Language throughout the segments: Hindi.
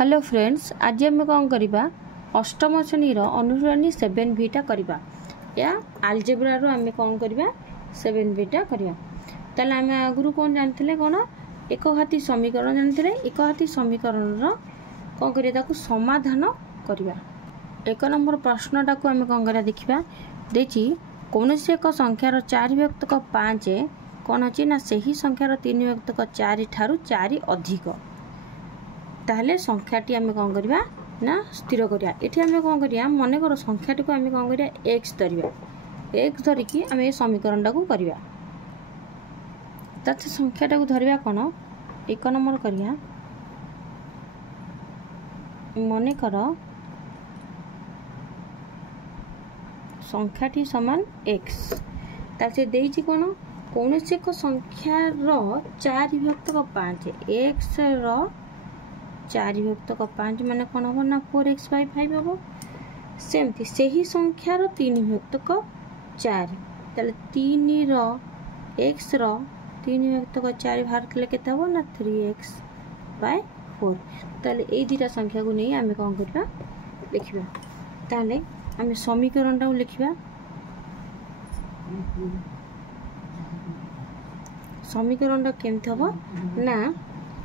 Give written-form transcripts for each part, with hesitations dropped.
हेलो फ्रेंड्स, आज आम कौन करवा अष्टम श्रेणी अनुसरणी 7B करवा या आलजेब्रार आम कौन करवा 7B करवा। ताले आम आगुरी कौन जानते कौन एक हाथी समीकरण जानते एक हाथी समीकरण कौन करिया समाधान करवा। एक नंबर प्रश्नटा को आम कौन करा देखा देखी कौन से एक संख्यार 4 विभक्तक 5 कौन अच्छी ना से ही संख्यार 3 विभक्तक 4 ठारू 4 अधिक ताहले संख्याटी आम कौन करवा ना स्थिर करिया। एठी आम कौन करिया मन कर संख्याटी को आम कौन करिया x धरिया। x धरिकी आम ए समीकरणटा को करवा। तथा संख्याटा को धरिया कौन एक नंबर करिया मन कर संख्याटी समान x तासे देइछि कौन कौन से एक संख्यार 4 विभक्तक 5 x रो 4 विभक्तक 5 माने कौन हम ना 4x/5 हम सेमती से ही संख्यार 3 विभक्तक 4 ताले 3 रो x रो 3 विभक्तक 4 बाहर कले केते हो ना 3x/4 ताले ए दुटा संख्या को नहीं आमे कौन करबा लिखिबा। ताले आमे समीकरणटा लिखिबा। समीकरणटा केमते हबो ना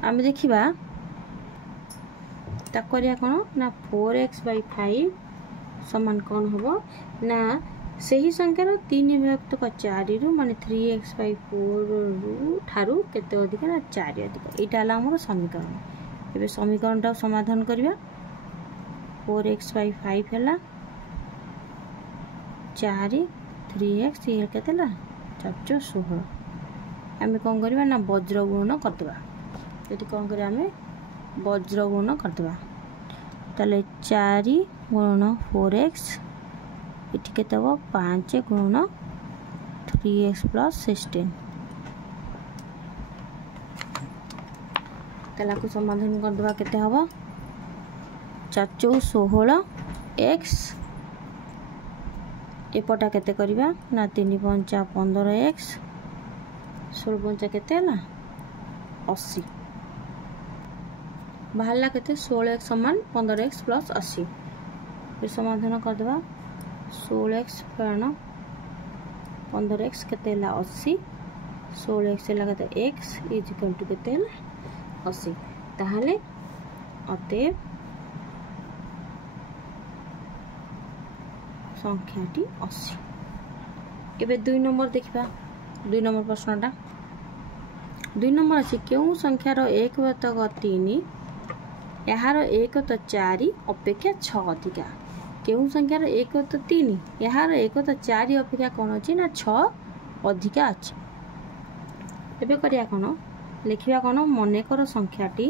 आमे देखिबा ताकरिया कौन ना 4x/5 समान कौन हम ना से ही संख्यार 3 विभक्तक 4 रु माने 3x/4 ठारू केते अधिक ना 4 अधिक एटा हला हमर समीकरण। एबे समीकरणटा समाधान करिया 4x/5 हला 4 3x ये केते ला 416 आमे कौन करबा ना वज्र गुणन करदबा। एटी कौन करिया आमे वज्र गुण करदबा ताले 4 गुणन 4x एटी केते हो 5 गुणन 3x + 16 ताला को समाधान करदबा केते हबो 4 4 16 x एपटा केते करबा ना 3 5 15x 16 5 केते ना 80 बाहरला केते 16x समान 15x + 80 ये समाधान कर देबा 16x कारण 15x केते ला 80 16x ला केते x = केते ला 80 ताहले अते संख्याटी 80। एबे 2 नंबर देखिबा 2 नंबर प्रश्नटा 2 नंबर अछि केउ संख्यार 1 विभक्तक 3 यार 1 तो 4 अपेक्षा 6 अधिका केउ संख्यार 1 तो 3 यार 1 तो 4 अपेक्षा कौन अच्छी ना 6 अधिका अच्छी। एबे करिया कौन लिखिया कौन मन कर संख्याटी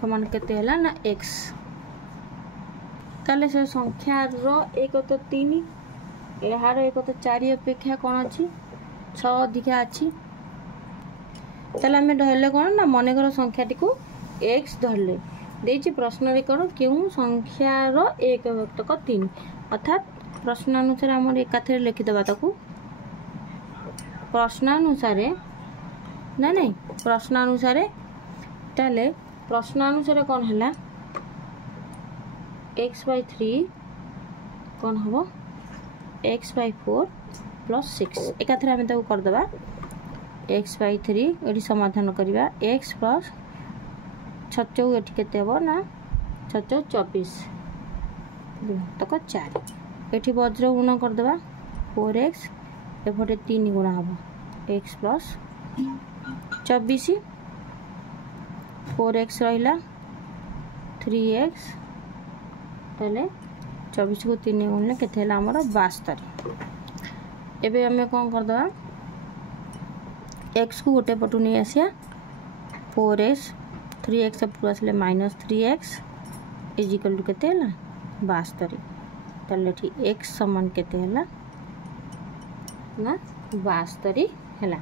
समान केते हला ना x ताले से संख्यार 1 तो 3 यार 1 तो 4 अपेक्षा कौन अच्छी 6 अधिका अच्छी ताले आमे धरले कौन ना मन कर संख्याटी को x धरले देछि प्रश्न रे करो केउ संख्यार 1 विभक्तक 3 अर्थात प्रश्न अनुसार हम एकाथरे लिखि दबा ताकू प्रश्न अनुसार ना नहीं प्रश्न अनुसार ताले प्रश्न अनुसार कौन हला x/3 कौन हबो x/4 + 6 एकाथरे हम ताकू कर दबा x/3 एटी समाधान करिवा x + 6 एटी केते हो ना 6 24 तक 4 एटी वज्र गुण कर दबा 4x एफटे 3 गुणा हबो x + 24 4x रहिला 3x तले 24 को 3 गुणले केते हला हमर 72। एबे हमें कोन कर दबा x को गोटे पटू नहीं आसिया 4x 3x पूरा आसले -3x = केते हला 72 ताले ठी x समान केते हला ना 72 हला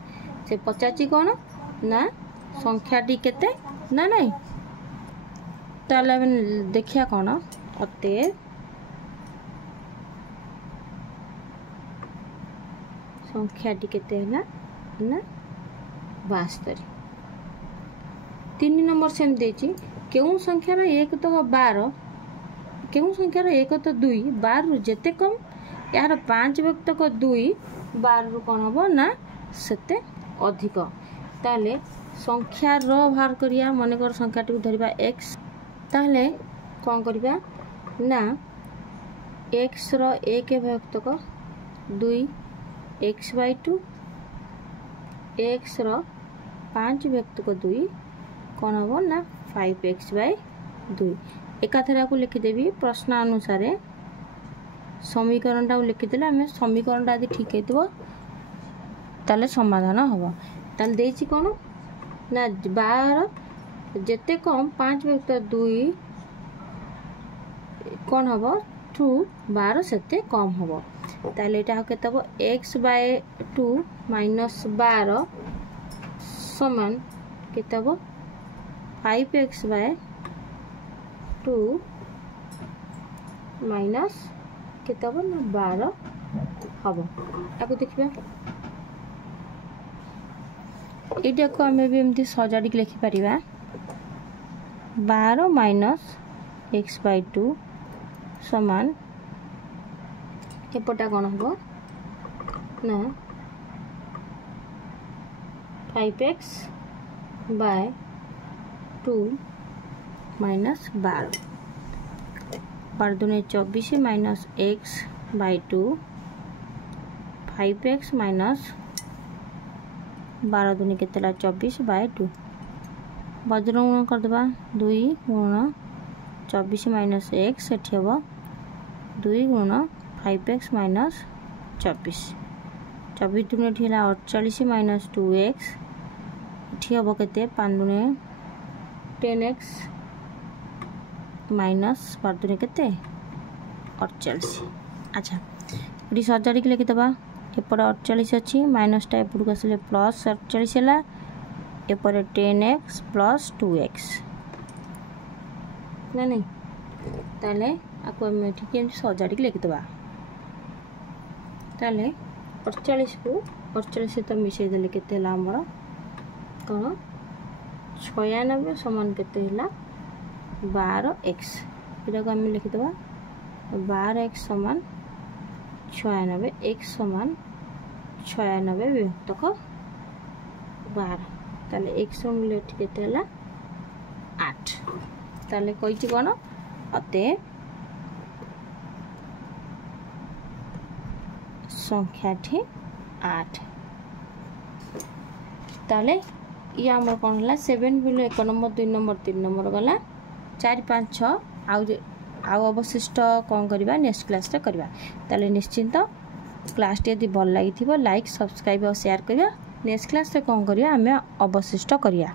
से 50 कोन ना संख्याटी केते ना नहीं ताले देखिया कोन अते संख्याटी केते हला ना 72। 3 नंबर सेम देछि केउं संख्यार 1 तो 12 केउं संख्यार 1 तो 2 12 रु जेते कम यार 5 व्यक्तक 2 12 रु कोन हबो ना सेते अधिक। ताले संख्या रो बाहर करिया मन कर संख्या टी धरिबा x ताले कोन करिबा ना x रो 1 व्यक्तक 2 x/2 x रो 5 व्यक्तक 2 कौन हम ना 5x/2 एकाथरा को लिखिदेवी प्रश्न अनुसार समीकरण लिखिदेले आम समीकरण यदि ठीक है समाधान हम ताल देछि कौन ना 12 जेते कम 5 व्यक्त 2 कौन हम 2 12 सेते कम हम ताले एटा केते हबो x/2 - 12 समान केते हबो 5x/2 माइनस केते हबो ना 12 हबो। आको देखिबा एटा को हमें भी एमती सजाडी के लिखि परिबा 12 माइनस x/2 समान एपटा कोन हबो ना 5x/2 minus 12 12 दूने 24 minus x/2 5x minus 12 दूने केतेला 24/2 वज्र गुण कर देबा 2 गुण 24 माइनस x एठी हबो 2 गुण 5x माइनस 24 24 दूने ठिला 48 माइनस 2x एठी हबो केते 5 दूने 10x माइनस 12 दूने केते 48। अच्छा ये सजाड़ी के लिखि दबा एपटे 48 अछि माइनस टा एपटू आसले प्लस 48 हला एपटे 10x प्लस 2x ना नहीं ताले आको हम ठीक है सजाड़ी के लिखि दबा ताले 48 को 48 सहित मिसई देले केते हला हमर कोन 96 समान केते हला 12x एटा को हम लिखि दबा 12x समान 96 x समान 96 विभक्तक 12 ताले x मूल्य केते हला 8 ताले कहिछि कोन अते संख्या ठी 8 ताले ये आम कौन है 7 बिलो 1 नंबर 2 नंबर 3 नंबर गला 4 5 6 आउ अवशिष्ट कौन करवा नेक्स्ट क्लास रे करवा ताले निश्चिंत क्लास टी यदि भल लगी लाइक सब्सक्राइब और शेयर करवा नेक्स्ट क्लास रे कौन करवा आम अवशिष्ट करवा।